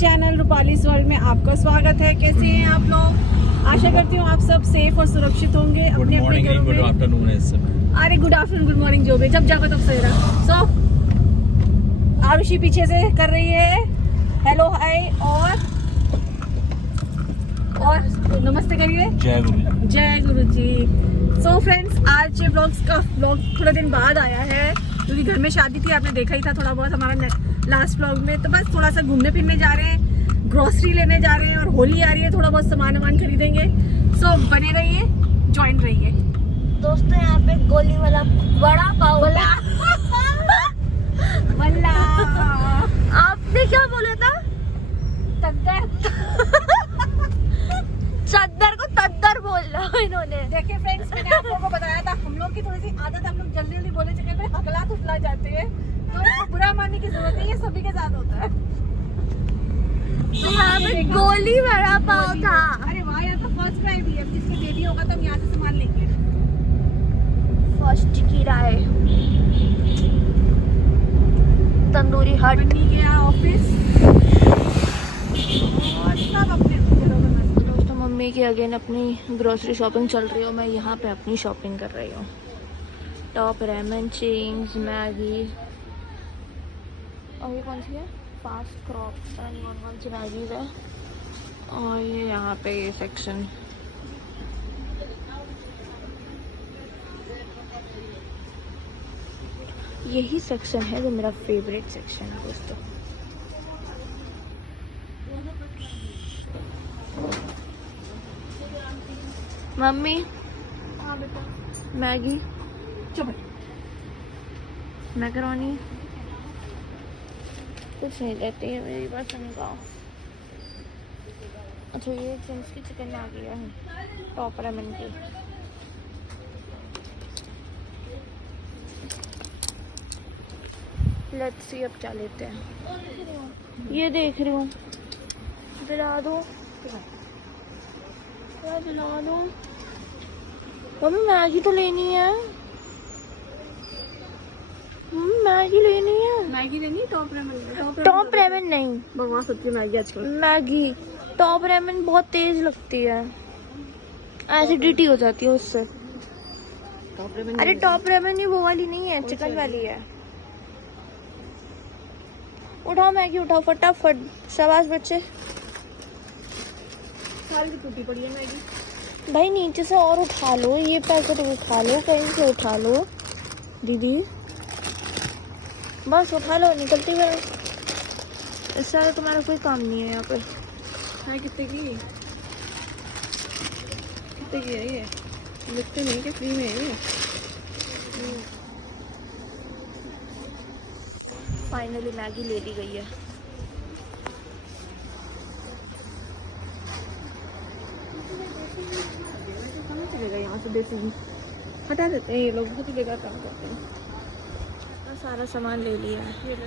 Channel Rupali's world में आपका स्वागत है। कैसे हैं आप लोग? आशा करती हूँ आप सब सेफ और सुरक्षित होंगे अपने अपने घरों में। गुड आफ्टरनून है इस समय। अरे गुड आफ्टरनून, गुड मॉर्निंग, जो भी, जब जागो तब सही रहा। सो आरुषि पीछे से कर रही है हेलो हाय और नमस्ते करिए। जय गुरु जी। सो फ्रेंड्स, आज ब्लॉग थोड़ा दिन बाद आया है क्योंकि घर में शादी थी, आपने देखा ही था थोड़ा बहुत हमारा लास्ट ब्लॉग में। तो बस थोड़ा सा घूमने फिरने जा रहे हैं, ग्रोसरी लेने जा रहे हैं और होली आ रही है, थोड़ा बहुत सामान खरीदेंगे। सो बने रहिए, ज्वाइन रहिए। दोस्तों यहाँ पे गोली वाला बड़ा पाव वल्ला आपने क्या बोला था? चद्दर को तद्दर बोल रहा इन्होंने। देखिए फ्रेंड्स, मैंने आप लोगों को बताया था हम लोग की थोड़ी सी आदत, हम लोग जल्दी जल्दी बोले चक्कर में हकला थुकला जाते हैं, तो इसको बुरा मानने की जरूरत नहीं है, सभी के साथ होता है। तो यहाँ पे गोली बड़ा पाव था। अरे वाह, यहाँ तो फर्स्ट क्राई भी है, जिसके बेबी होगा तो हम यहाँ से सामान लेंगे। फर्स्ट की राय तंदूरी हट। बनी गया ऑफिस और सब अपने दोस्तों मम्मी की अगेन अपनी ग्रोसरी शॉपिंग चल रही है, मैं यहाँ पे अपनी शॉपिंग कर रही हूँ। टॉप, रेमन, चिंग्स, मैगी और ये कौन सी है? फास्ट क्रॉप्स एंड कौन सी मैगीज है। और ये यहाँ पे ये सेक्शन, यही सेक्शन है जो मेरा फेवरेट सेक्शन है दोस्तों। मम्मी मैगी, चुप। मैकरोनी कुछ नहीं लेती है मेरी पसंद का। अच्छा ये चिंग्स की चिकन मैगी है, टॉप रेमन की। लेट्स सी अब क्या लेते हैं। ये देख रही हूँ, दिला दो क्या दिला दो। मम्मी मैगी तो लेनी है, मैगी लेनी है। मैगी लेनी, टॉप रेमन। टॉप रेमन नहीं, भगवान सच्ची मैगी अच्छा। मैगी। टॉप रेमन बहुत तेज लगती है, एसिडिटी हो जाती है उससे। Top Ramon. अरे टॉप रेमन ही वो वाली नहीं है, चिकन वाली है। उठाओ मैगी, उठाओ फटाफट। शाबाश बच्चे। सारी की टूटी पड़ी है मैगी। भाई नीचे से और उठा लो, ये पैकेट उठा लो, कहीं से उठा लो दीदी, बस उठा लो, निकलती करो। इससे ज़्यादा तुम्हारा कोई काम नहीं है यहाँ पे। है कितने की है ये? लिखते नहीं कि फ्री में है ये। फाइनली मैगी ले ली गई है। कहाँ चलेगा यहाँ से? देसी घी हटा देते हैं ये लोग, बहुत ही बेकार काम करते हैं। तो सारा सामान ले लिया है। ये ले।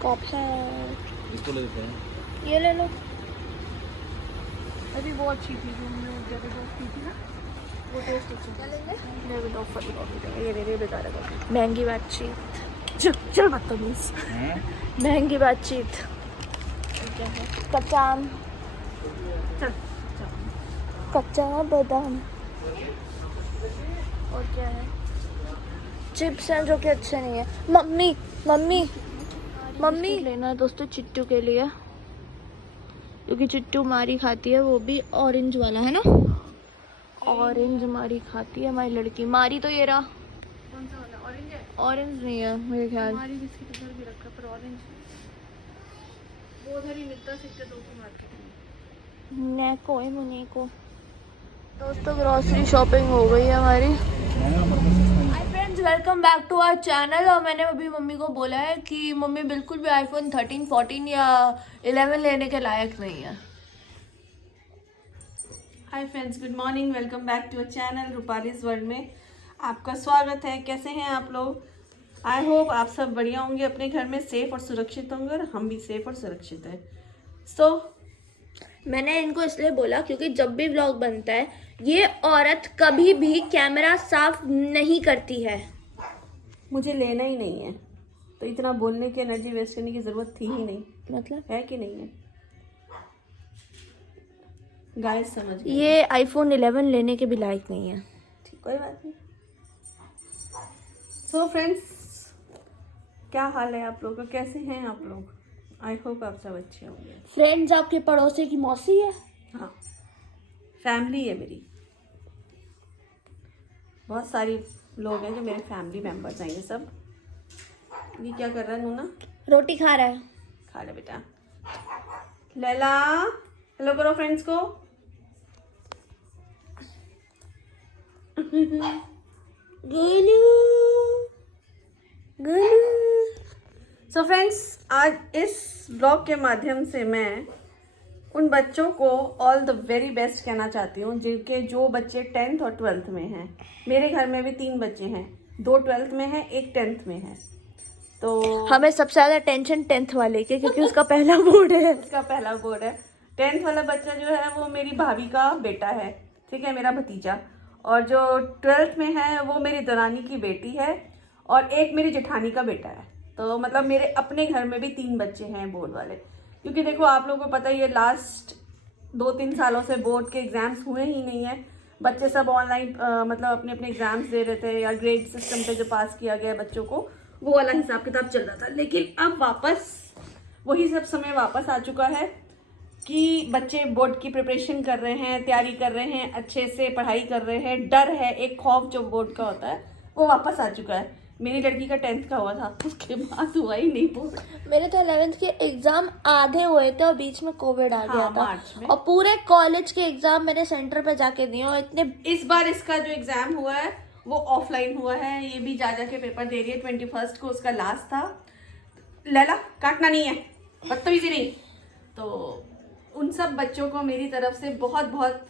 कप है, इसको ले लेते हैं। ये ले लो। अभी वो अच्छी थी जो हमने जगह दोस्त की थी ना, वो टेस्ट अच्छा था। ये बेकार है। महंगी बातचीत। चल बदतमीज। महंगी बातचीत। क्या है? कच्चा आम, चल कच्चा बादाम। और क्या है? चिप्स हैं जो कि अच्छे नहीं है। मम्मी मम्मी मम्मी लेना है दोस्तों चिट्टू के लिए, क्योंकि चिट्टू मारी खाती है, वो भी ऑरेंज वाला है ना। ऑरेंज मारी खाती है हमारी लड़की। मारी तो ये रहा। कौन सा वाला? ऑरेंज है? ऑरेंज नहीं है मेरे ख्याल। हमारी बिस्किट उधर भी रखा, पर ऑरेंज वो उधर ही मिलता सिक्के दो की मार्केट में। नेको है मुनेको। दोस्तों ग्रोसरी शॉपिंग हो गई है हमारी। Hi friends, welcome back to our channel. और मैंने अभी मम्मी को बोला है कि मम्मी बिल्कुल भी आईफोन 13, 14 या 11 लेने के लायक नहीं है। Hi friends, good morning, welcome back to our channel Rupali's world में आपका स्वागत है। कैसे हैं आप लोग? आई होप आप सब बढ़िया होंगे, अपने घर में सेफ और सुरक्षित होंगे, और हम भी सेफ और सुरक्षित हैं। सो मैंने इनको इसलिए बोला क्योंकि जब भी व्लॉग बनता है ये औरत कभी भी कैमरा साफ नहीं करती है। मुझे लेना ही नहीं है। तो इतना बोलने की एनर्जी वेस्ट करने की जरूरत थी ही नहीं, मतलब है कि नहीं है? गाइस समझ गए। ये आईफोन 11 लेने के भी लायक नहीं है। ठीक, कोई बात नहीं। सो फ्रेंड्स, क्या हाल है आप लोगों का, कैसे हैं आप लोग? आई होप आप सब अच्छे होंगे। फ्रेंड्स आपके पड़ोसी की मौसी है? हाँ, फैमिली है मेरी, बहुत सारी लोग हैं जो मेरे फैमिली मेंबर्स हैं। ये सब, ये क्या कर रहा है नूना? रोटी खा रहा है। खा ले बेटा। लैला हेलो करो फ्रेंड्स को। गोलू गोलू। सो फ्रेंड्स, आज इस ब्लॉग के माध्यम से मैं उन बच्चों को ऑल द वेरी बेस्ट कहना चाहती हूँ जिनके जो बच्चे 10th और 12th में हैं। मेरे घर में भी 3 बच्चे हैं, 2 12th में हैं, 1 10th में है। तो हमें सबसे ज्यादा टेंशन 10th वाले की, क्योंकि उसका पहला बोर्ड है। उसका पहला बोर्ड है। 10th वाला बच्चा जो है वो मेरी भाभी का बेटा है, ठीक है, मेरा भतीजा। और जो 12th में है वो मेरी दरानी की बेटी है और एक मेरी जेठानी का बेटा है। तो मतलब मेरे अपने घर में भी 3 बच्चे हैं बोर्ड वाले। क्योंकि देखो आप लोगों को पता ही है, लास्ट 2-3 सालों से बोर्ड के एग्जाम्स हुए ही नहीं है। बच्चे सब ऑनलाइन मतलब अपने अपने एग्जाम्स दे रहे थे, या ग्रेड सिस्टम पे जो पास किया गया बच्चों को वो वाला हिसाब किताब चल रहा था। लेकिन अब वापस वही सब समय वापस आ चुका है कि बच्चे बोर्ड की प्रिपरेशन कर रहे हैं, तैयारी कर रहे हैं, अच्छे से पढ़ाई कर रहे हैं। डर है, एक खौफ जो बोर्ड का होता है वो वापस आ चुका है। मेरी लड़की का 10th का हुआ था, उसके बाद हुआ ही नहीं बोर्ड। मेरे तो 11th के एग्जाम आधे हुए थे और बीच में कोविड आ गया था। मार्च में। और पूरे कॉलेज के एग्जाम मेरे सेंटर पे जाके दिए और इतने। इस बार इसका जो एग्जाम हुआ है वो ऑफलाइन हुआ है। ये भी जा के पेपर दे रही है। 21st को उसका लास्ट था। लैला काटना नहीं है, बदतमीजी नहीं। तो उन सब बच्चों को मेरी तरफ से बहुत बहुत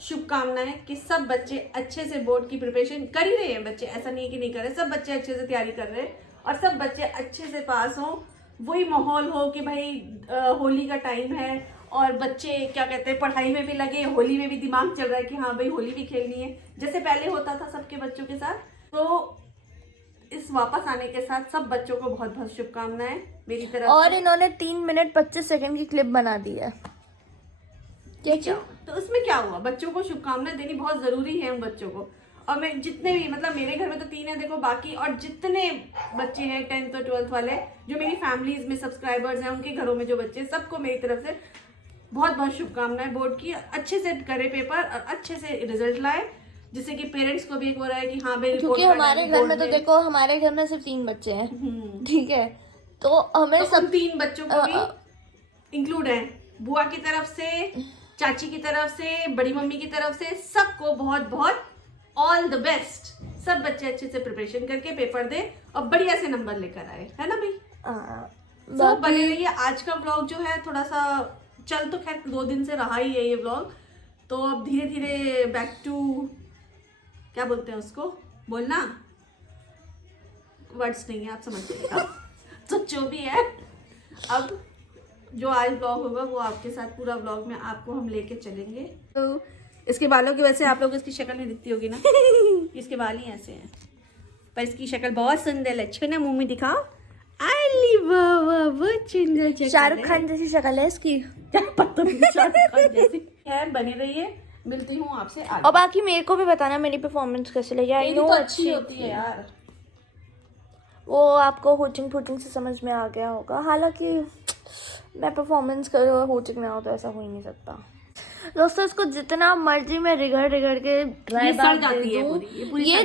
शुभकामनाएं कि सब बच्चे अच्छे से बोर्ड की प्रिपरेशन कर ही रहे हैं। बच्चे, ऐसा नहीं है कि नहीं कर रहे, सब बच्चे अच्छे से तैयारी कर रहे हैं और सब बच्चे अच्छे से पास हों। वही माहौल हो कि भाई होली का टाइम है और बच्चे क्या कहते हैं पढ़ाई में भी लगे, होली में भी दिमाग चल रहा है कि हाँ भाई होली भी खेलनी है, जैसे पहले होता था सबके बच्चों के साथ। तो इस वापस आने के साथ सब बच्चों को बहुत बहुत शुभकामनाएं मेरी तरफ। और इन्होंने 3 मिनट 25 सेकंड की क्लिप बना दी है। क्या तो उसमें क्या हुआ? बच्चों को शुभकामनाएं देनी बहुत जरूरी है उन बच्चों को। और मैं जितने भी, मतलब मेरे घर में तो 3 है देखो, बाकी और जितने बच्चे हैं 10th और 12th वाले जो मेरी फैमिलीज में सब्सक्राइबर्स हैं, उनके घरों में जो बच्चे, सबको मेरी तरफ से बहुत बहुत शुभकामनाएं। बोर्ड की अच्छे से करे पेपर और अच्छे से रिजल्ट लाए, जिससे कि पेरेंट्स को भी एक हो रहा है कि हाँ भाई। क्योंकि हमारे घर में तो देखो, हमारे घर में सिर्फ 3 बच्चे हैं, ठीक है, तो हमें तो सब 3 बच्चों को भी इंक्लूड है, बुआ की तरफ से, चाची की तरफ से, बड़ी मम्मी की तरफ से, सबको बहुत बहुत ऑल द बेस्ट। सब बच्चे अच्छे से प्रिपरेशन करके पेपर दे और बढ़िया से नंबर लेकर आए, है ना भाई? तो बने रहिए। आज का व्लॉग जो है थोड़ा सा चल तो खैर 2 दिन से रहा ही है ये व्लॉग, तो अब धीरे धीरे बैक टू, क्या बोलते हैं उसको, बोलना वर्ड्स नहीं है, आप समझते हैं। तो जो भी है, अब जो आज व्लॉग होगा वो आपके साथ पूरा व्लॉग में आपको हम लेके चलेंगे। तो इसके बालों की वजह से आप लोग इसकी शक्ल नहीं दिखती होगी ना। इसके बाल ही ऐसे हैं, पर इसकी शक्ल बहुत सुंदर है। छुना मुंह में दिखाओ। अली वाह, बहुत सुंदर शक्ल है। शाहरुख खान जैसी शक्ल है इसकी। पता नहीं, शाहरुख खान जैसी। खैर बने रहिए, मिलती हूँ आपसे आगे। और बाकी मेरे को भी बताना मेरी परफॉर्मेंस कैसे लगी। आई नो अच्छी होती है यार, वो आपको होचिंग फूचिंग से समझ में आ गया होगा। हालांकि मैं परफॉर्मेंस करूँ और होचिंग ना हो तो ऐसा हो ही नहीं सकता। दोस्तों, इसको जितना मर्जी में रिगड़ के ड्राई बात दे दूं, ये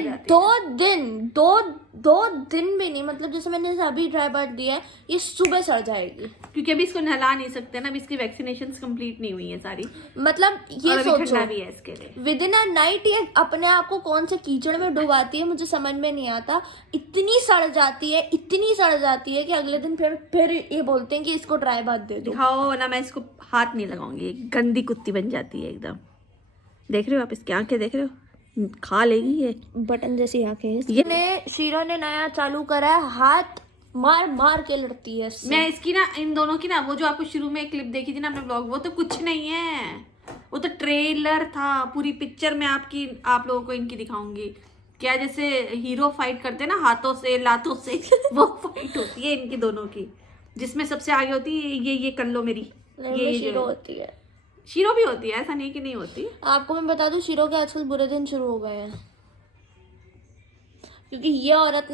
2 दिन भी नहीं, मतलब जैसे मैंने अभी ड्राई बात दिया है, ये सुबह सड़ जाएगी। क्योंकि अभी इसको नहला नहीं सकते ना, अभी इसकी वैक्सीनेशंस कंप्लीट नहीं हुई है सारी। मतलब ये सोचो, भी है इसके लिए विद इन अ नाइट ये अपने आप को कौन से कीचड़ में डुबाती है, मुझे समझ में नहीं आता। इतनी सड़ जाती है कि अगले दिन फिर ये बोलते हैं कि इसको ड्राई बात दे दो। दिखाओ ना, मैं इसको हाथ नहीं लगाऊंगी, गंदी कुत्ती बन जाती है एकदम। देख रहे हो आप इसकी आंखें, देख रहे हो, खा लेगी ये बटन जैसी आंखें। ये शीरा ने नया चालू करा है, हाथ मार के लड़ती है इससे। मैं इसकी ना, इन दोनों की ना, वो जो आपको शुरू में क्लिप देखी थी ना अपने ब्लॉग, वो तो कुछ नहीं है, वो तो ट्रेलर था। पूरी पिक्चर में आप लोगों को इनकी दिखाऊंगी। क्या जैसे हीरो फाइट करते हैं ना हाथों से लातों से वो फाइट होती है इनकी दोनों की, जिसमें सबसे आगे होती है ये कर लो मेरी, ये शीरो होती है। शीरो भी होती है, ऐसा नहीं कि नहीं होती। आपको मैं बता दूं शीरो के आजकल बुरे दिन शुरू हो गए हैं, क्योंकि ये औरत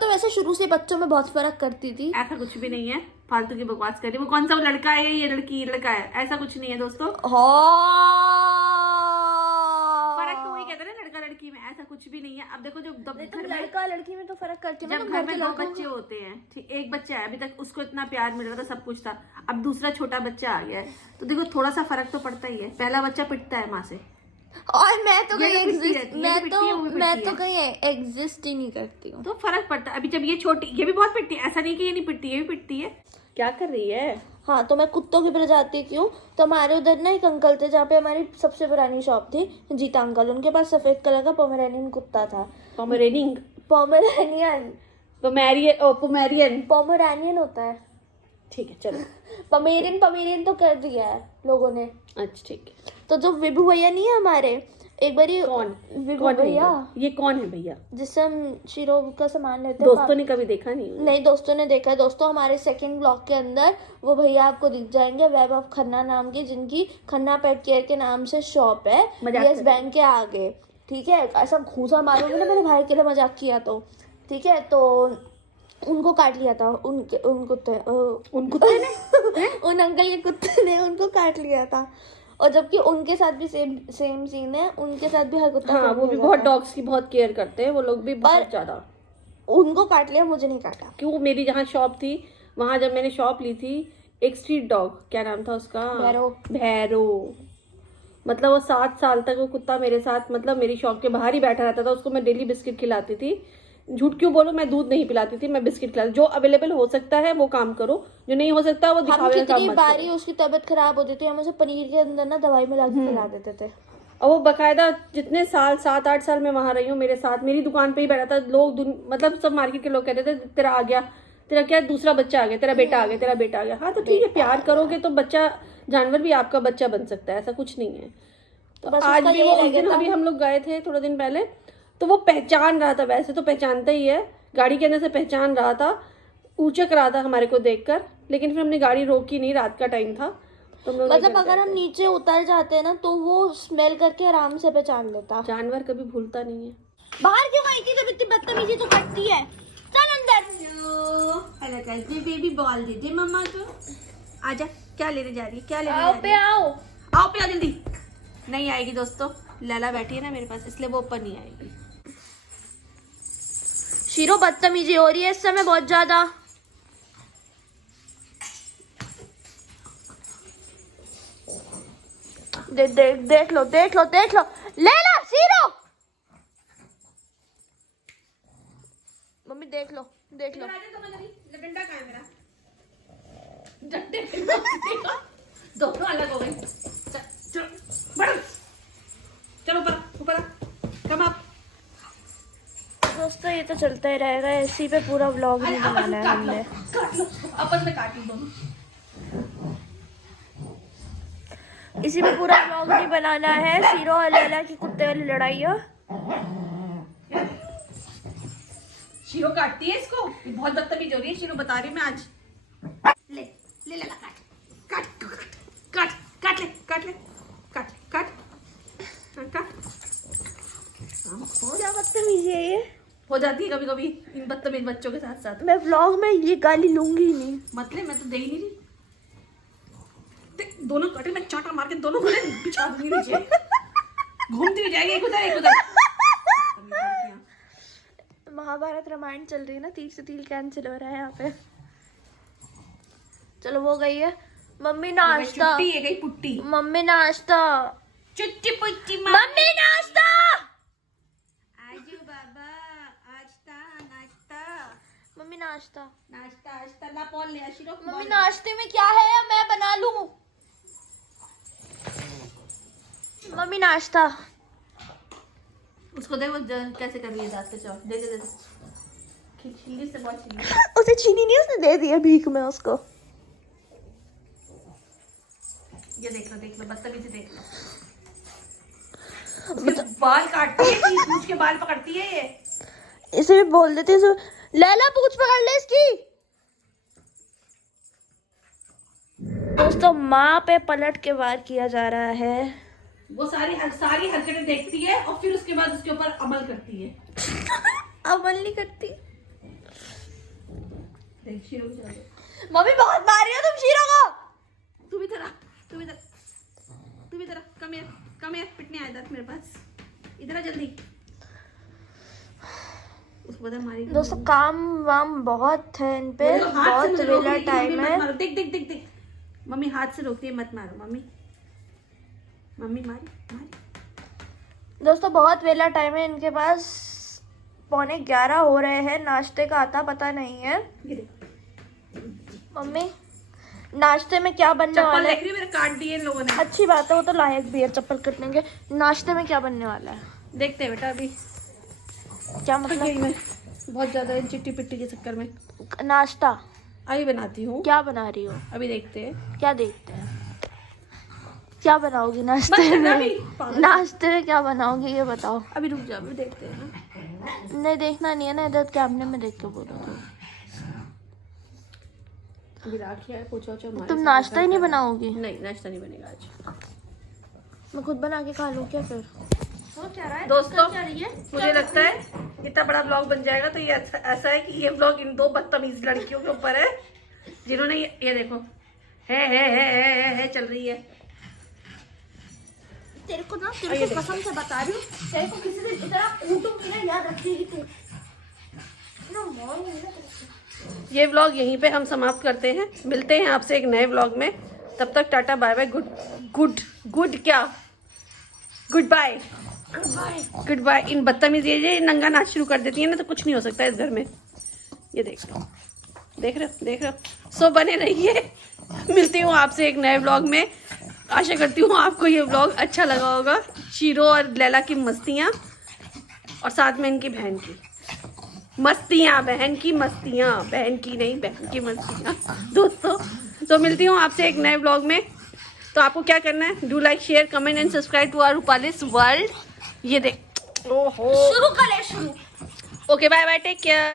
तो वैसे शुरू से बच्चों में बहुत फर्क करती थी। ऐसा कुछ भी नहीं है, फालतू की बकवास कर रही है। वो कौन सा वो लड़का है, ये लड़की, ये लड़का है, ऐसा कुछ नहीं है दोस्तों। फर्क तो वही कहते हैं ना लड़का लड़की में, ऐसा कुछ भी नहीं है। अब देखो जो घर में लड़का लड़की में तो फर्क करती है, जब घर में 2 बच्चे होते हैं, ठीक, एक बच्चा है, अभी तक उसको इतना प्यार मिल रहा था, सब कुछ था, अब दूसरा छोटा बच्चा आ गया है, तो देखो थोड़ा सा फर्क तो पड़ता ही है। पहला बच्चा पिटता है माँ से, और मैं तो कहीं एग्जिस्ट ही नहीं करती हूँ, तो फर्क पड़ता है। अभी जब ये छोटी, ये भी बहुत पिटती है, ऐसा नहीं कि ये नहीं पिटती, ये भी पिटती है। क्या कर रही है? हाँ, तो मैं कुत्तों की प्रजाति की हूँ। तो हमारे उधर ना एक अंकल थे, जहाँ पे हमारी सबसे पुरानी शॉप थी, जीता अंकल, उनके पास सफेद कलर का पोमेरेनियन कुत्ता था। पोमेरेनियन होता है, ठीक है चलो। पमेरियन तो कर दिया है लोगों ने। अच्छा ठीक है। तो जो विभू भैया नहीं है हमारे, एक बार विभू भैया, ये कौन है भैया? जिससे हम शीरो का सामान लेते हैं। दोस्तों ने कभी देखा नहीं दोस्तों ने देखा है। दोस्तों हमारे सेकंड ब्लॉक के अंदर वो भैया आपको दिख जाएंगे, वेब ऑफ खन्ना नाम की, जिनकी खन्ना पेट केयर के नाम से शॉप है यस बैंक के आगे, ठीक है। ऐसा घूसा मारोगे ना मेरे भाई के लिए, मजाक किया तो ठीक है। तो उनको काट लिया था उन कुत्ते ने उन अंकल के कुत्ते ने उनको काट लिया था। और जबकि उनके साथ भी सेम सीन है, उनके साथ भी हर कुत्ता, हाँ, वो भी बहुत डॉग्स की बहुत केयर करते हैं वो लोग भी बहुत ज्यादा। उनको काट लिया, मुझे नहीं काटा। क्यों? मेरी जहाँ शॉप थी, वहां जब मैंने शॉप ली थी, एक स्ट्रीट डॉग, क्या नाम था उसका? भैरो। मतलब वो 7 साल तक वो कुत्ता मेरे साथ, मतलब मेरी शॉप के बाहर ही बैठा रहता था। उसको मैं डेली बिस्किट खिलाती थी। झूठ क्यों बोलूं, मैं दूध नहीं पिलाती थी, मैं बिस्किट खिलाती। जो अवेलेबल हो सकता है वो काम करो, जो नहीं हो सकता वो दिखावे का काम मत करो। बारी उसकी तबीयत खराब होती थी, हम उसे पनीर के अंदर ना दवाई मिला के खिला देते थे। और वो बकायदा जितने साल, 7-8 साल मैं वहां रही हूँ, मेरे साथ मेरी दुकान पे ही बैठा था। लोग मतलब सब मार्केट के लोग कहते थे तेरा आ गया, तेरा क्या दूसरा बच्चा आ गया, तेरा बेटा आ गया, तेरा बेटा आ गया। हाँ तो ठीक है, प्यार करोगे तो बच्चा, जानवर भी आपका बच्चा बन सकता है, ऐसा कुछ नहीं है। तो आज भी वो उस दिन, अभी हम लोग गए थे थोड़ा दिन पहले, तो वो पहचान रहा था, वैसे तो पहचानता ही है, गाड़ी के अंदर से पहचान रहा था, ऊंचक रहा था हमारे को देखकर, लेकिन फिर हमने गाड़ी रोकी नहीं, रात का टाइम था। तो मतलब अगर हम नीचे उतर जाते हैं ना, तो वो स्मेल करके आराम से पहचान लेता। जानवर कभी भूलता नहीं है। बाहर क्यों आई थी? जब इतनी बदतमीजी तो करती है, चल अंदर। हेलो बेबी बॉल दे दे मम्मा को। आजा, क्या लेने जा रही है? क्या लेने आओ पे आओ जल्दी। नहीं आएगी दोस्तों, लैला बैठी है ना मेरे पास, इसलिए वो ऊपर नहीं आएगी। शीरो बदतमीजी हो रही है इस समय बहुत ज्यादा। देख लो ले लो शीरो। मम्मी देख लो डंडा कहाँ है मेरा? दोनों अलग हो गए। चलो ऊपर कम आप। दोस्तों ये तो चलता ही रहेगा, इसी पे पूरा व्लॉग नहीं बनाना है हमने। आपस में काट लो दोनों। इसी पे पूरा व्लॉग नहीं बनाना है। शीरो और लैला की कुत्ते वाली लड़ाई है। शीरो काटती है इसको, बहुत बदतमीज हो रही है शीरो, बता रही मैं आज। ले लैला काट क्या बदतमीजी है ये? हो जाती है कभी कभी इन बदतमीज बच्चों के साथ साथ। मैं व्लॉग में ये गाली लूंगी ही नहीं। मतलब मैं तो दे ही नहीं रही। दोनों कटे मैं चाटा मार के दोनों को बिछा दूंगी नीचे, घूमती हुई जाएगी एक उधर। महाभारत रामायण चल रही है ना, तीर से तीर कैंसिल हो रहा है यहाँ पे। चलो वो गई है मम्मी नाश्ता। ये गई पुट्टी। मम्मी नाश्ता। चुट्टी पुट्टी मम्मी नाश्ता। आजू बाबा नाश्ता। मम्मी नाश्ता ला पॉल ले आशिरो। मम्मी नाश्ते में क्या है, मैं बना लूं। मम्मी नाश्ता। उसको दे, वो कैसे कर रही है दांत से चौक। दे छिल्ली से बहुत छिल्ली। उसे चीनी नहीं, उसने दे दिया भीख में उसको। ये देख लो बदतमीजी देख लो। बाल काटती है, पूछ के बाल पकड़ती है ये। इसे भी बोल देती है लैला पूछ पकड़ ले इसकी। दोस्तों माँ पे पलट के वार किया जा रहा है। वो सारी हरकतें देखती है और फिर उसके बाद उसके ऊपर अमल करती है। अमल नहीं करती। देखिए मम्मी बहुत मार रही हो तुम शीरो को। तू भी तरह कम हियर पिटने आया था मेरे पास। इधर आ जल्दी। उसको पता मारी। दोस्तों काम वाम बहुत है इन पे, बहुत वेला टाइम है। देख मम्मी हाथ से रोकती है, मत मारो मम्मी मारी। दोस्तों बहुत वेला टाइम है इनके पास, 11:15 हो रहे हैं, नाश्ते का आता पता नहीं है। मम्मी नाश्ते में क्या बनने वाला है? मेरे काट दिए इन लोगों ने। अच्छी बात है, वो तो लायक भी है चप्पल कटने के। नाश्ते में क्या बनने वाला है देखते हैं बेटा। अभी क्या मतलब मैं बहुत ज्यादा चिट्टी पिट्टी के चक्कर में नाश्ता अभी बनाती हूँ। क्या बना रही हो? अभी देखते हैं। क्या देखते हैं? क्या बनाओगी नाश्ते में? नाश्ते में क्या बनाओगी ये बताओ। अभी रुक जाओ, अभी देखते हैं ना। नहीं देखना नहीं है ना, इधर कैमरे में देख के बोलो। अभी राखी है, पूछो तुम नाश्ता ही नहीं बनाओगी? नहीं, नाश्ता नहीं बनेगा आज। मैं खुद बना के खा लूँ क्या फिर? दोस्तों मुझे लगता है इतना बड़ा ब्लॉग बन जाएगा तो ये ऐसा है कि ये ब्लॉग इन 2 बदतमीज लड़कियों के ऊपर है, जिन्होंने ये देखो है चल रही है। तेरे को कसम से बता रही हूँ, तेरे को किसी दिन इतना ऊँटूंगी ना, याद रखेगी तू। ये व्लॉग यहीं पे हम समाप्त करते हैं। मिलते हैं आपसे एक नए व्लॉग में। तब तक tata bye bye, goodbye. इन बदतमीज ये नंगा नाच शुरू कर देती है ना, तो कुछ नहीं हो सकता इस घर में। ये देख रहे हो। सो बने रहिए। मिलती हूँ आपसे एक नए व्लॉग में। आशा करती हूँ आपको ये व्लॉग अच्छा लगा होगा। शीरो और लैला की मस्तियाँ और साथ में इनकी बहन की मस्तियाँ, बहन की मस्तियाँ दोस्तों। तो मिलती हूँ आपसे एक नए व्लॉग में। तो आपको क्या करना है? Do like, share, comment and subscribe to our Rupali's world. ये देख, ओहो शुरू। Okay bye bye, take care.